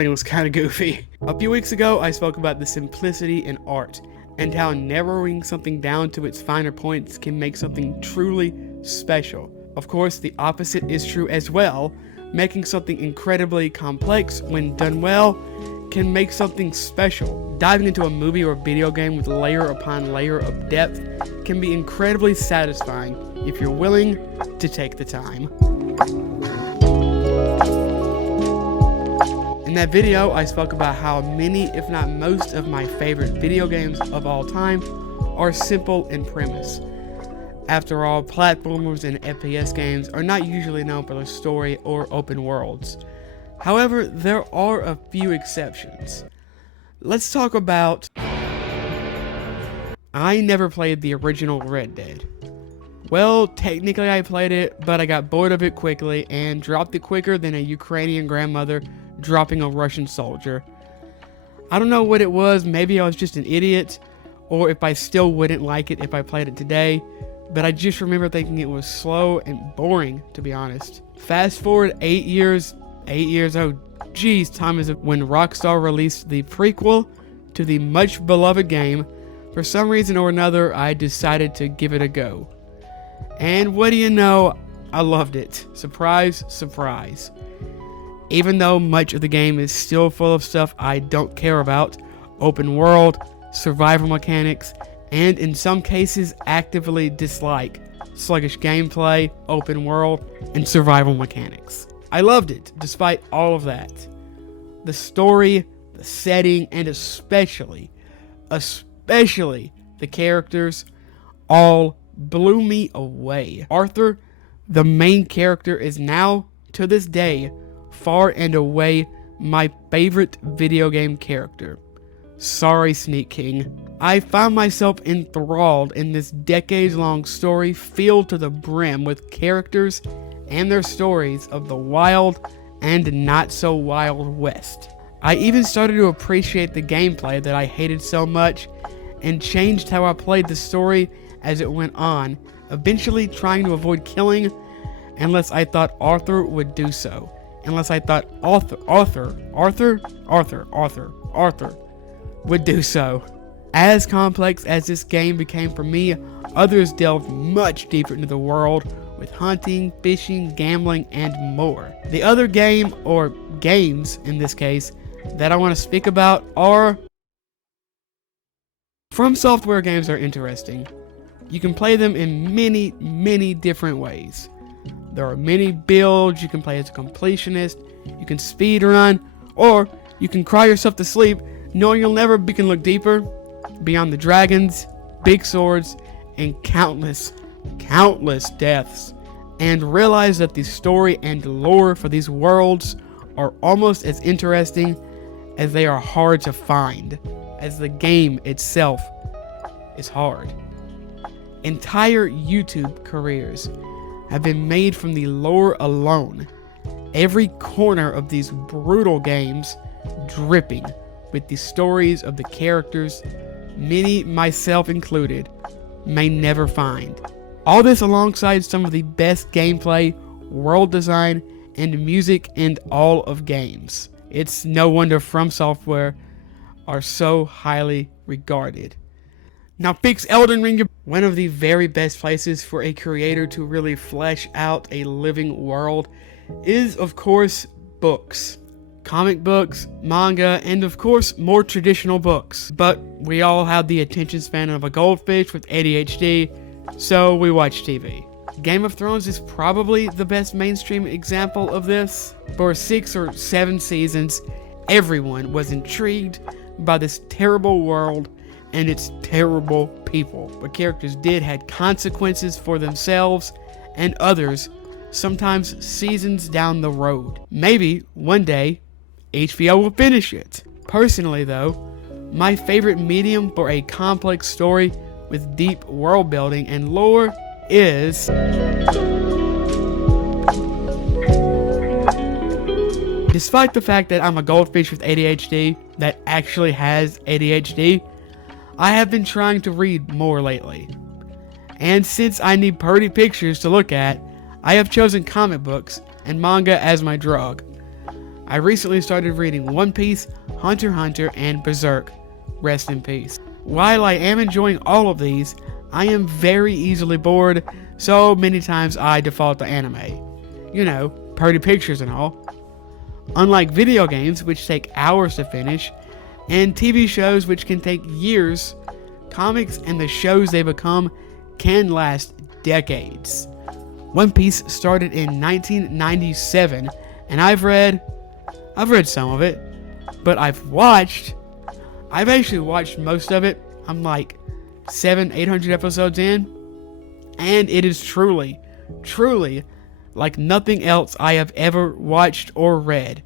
It was kind of goofy. A few weeks ago, I spoke about the simplicity in art and how narrowing something down to its finer points can make something truly special. Of course, the opposite is true as well. Making something incredibly complex, when done well, can make something special. Diving into a movie or video game with layer upon layer of depth can be incredibly satisfying if you're willing to take the time. In that video, I spoke about how many, if not most, of my favorite video games of all time are simple in premise. After all, platformers and FPS games are not usually known for their story or open worlds. However, there are a few exceptions. Let's talk about... I never played the original Red Dead. Well, technically I played it, but I got bored of it quickly and dropped it quicker than a Ukrainian grandmother dropping a Russian soldier. I don't know what it was, maybe I was just an idiot, or if I still wouldn't like it if I played it today, but I just remember thinking it was slow and boring, to be honest. Fast forward 8 years, oh geez, time is when Rockstar released the prequel to the much beloved game. For some reason or another, I decided to give it a go. And what do you know, I loved it. Surprise, surprise. Even though much of the game is still full of stuff I don't care about, open world, survival mechanics, and in some cases actively dislike, sluggish gameplay, open world, and survival mechanics. I loved it, despite all of that. The story, the setting, and especially the characters, all blew me away. Arthur, the main character, is now, to this day, far and away my favorite video game character. Sorry, Sneak King. I found myself enthralled in this decades-long story filled to the brim with characters and their stories of the wild and not so wild West. I even started to appreciate the gameplay that I hated so much and changed how I played the story as it went on, eventually trying to avoid killing unless I thought Arthur would do so. Unless I thought Arthur would do so. As complex as this game became for me, others delved much deeper into the world with hunting, fishing, gambling, and more. The other game, or games in this case, that I want to speak about are... From Software games are interesting. You can play them in many different ways. There are many builds. You can play as a completionist, you can speedrun, or you can cry yourself to sleep knowing you'll never can look deeper beyond the dragons, big swords, and countless deaths, and realize that the story and lore for these worlds are almost as interesting as they are hard to find, as the game itself is hard. Entire YouTube careers have been made from the lore alone. Every corner of these brutal games dripping with the stories of the characters many, myself included, may never find. All this alongside some of the best gameplay, world design, and music in all of games. It's no wonder From Software are so highly regarded. Now fix Elden Ring. One of the very best places for a creator to really flesh out a living world is, of course, books. Comic books, manga, and of course, more traditional books. But we all have the attention span of a goldfish with ADHD, so we watch TV. Game of Thrones is probably the best mainstream example of this. For 6 or 7 seasons, everyone was intrigued by this terrible world and its terrible people. What characters did had consequences for themselves and others, sometimes seasons down the road. Maybe one day HBO will finish it. Personally though, my favorite medium for a complex story with deep world building and lore is despite the fact that I'm a goldfish with ADHD that actually has ADHD, I have been trying to read more lately. And since I need pretty pictures to look at, I have chosen comic books and manga as my drug. I recently started reading One Piece, Hunter x Hunter, and Berserk. Rest in peace. While I am enjoying all of these, I am very easily bored, so many times I default to anime. You know, pretty pictures and all. Unlike video games, which take hours to finish, and TV shows which can take years, comics and the shows they become can last decades. One Piece started in 1997, and I've read some of it, but I've actually watched most of it. I'm like 700-800 episodes in, and it is truly like nothing else I have ever watched or read,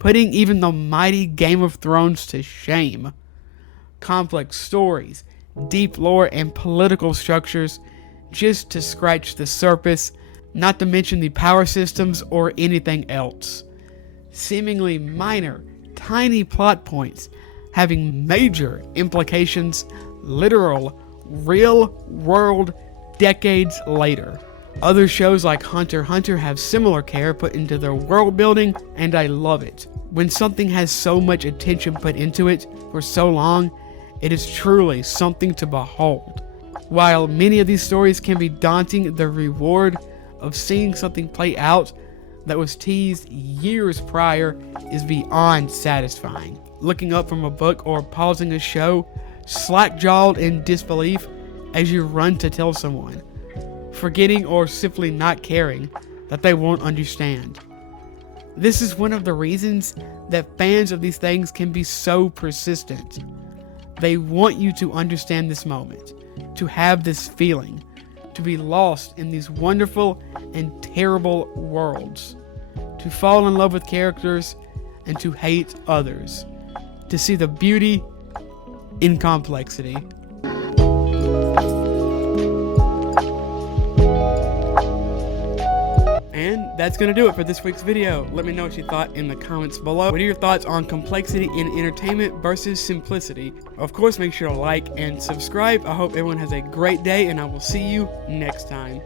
putting even the mighty Game of Thrones to shame. Complex stories, deep lore, and political structures just to scratch the surface, not to mention the power systems or anything else. Seemingly minor, tiny plot points having major implications, literal, real-world decades later. Other shows like Hunter x Hunter have similar care put into their world building, and I love it. When something has so much attention put into it for so long, it is truly something to behold. While many of these stories can be daunting, the reward of seeing something play out that was teased years prior is beyond satisfying. Looking up from a book or pausing a show, slack-jawed in disbelief as you run to tell someone, forgetting or simply not caring that they won't understand. This is one of the reasons that fans of these things can be so persistent. They want you to understand this moment, to have this feeling, to be lost in these wonderful and terrible worlds, to fall in love with characters and to hate others, to see the beauty in complexity. And that's going to do it for this week's video. Let me know what you thought in the comments below. What are your thoughts on complexity in entertainment versus simplicity? Of course, make sure to like and subscribe. I hope everyone has a great day, and I will see you next time.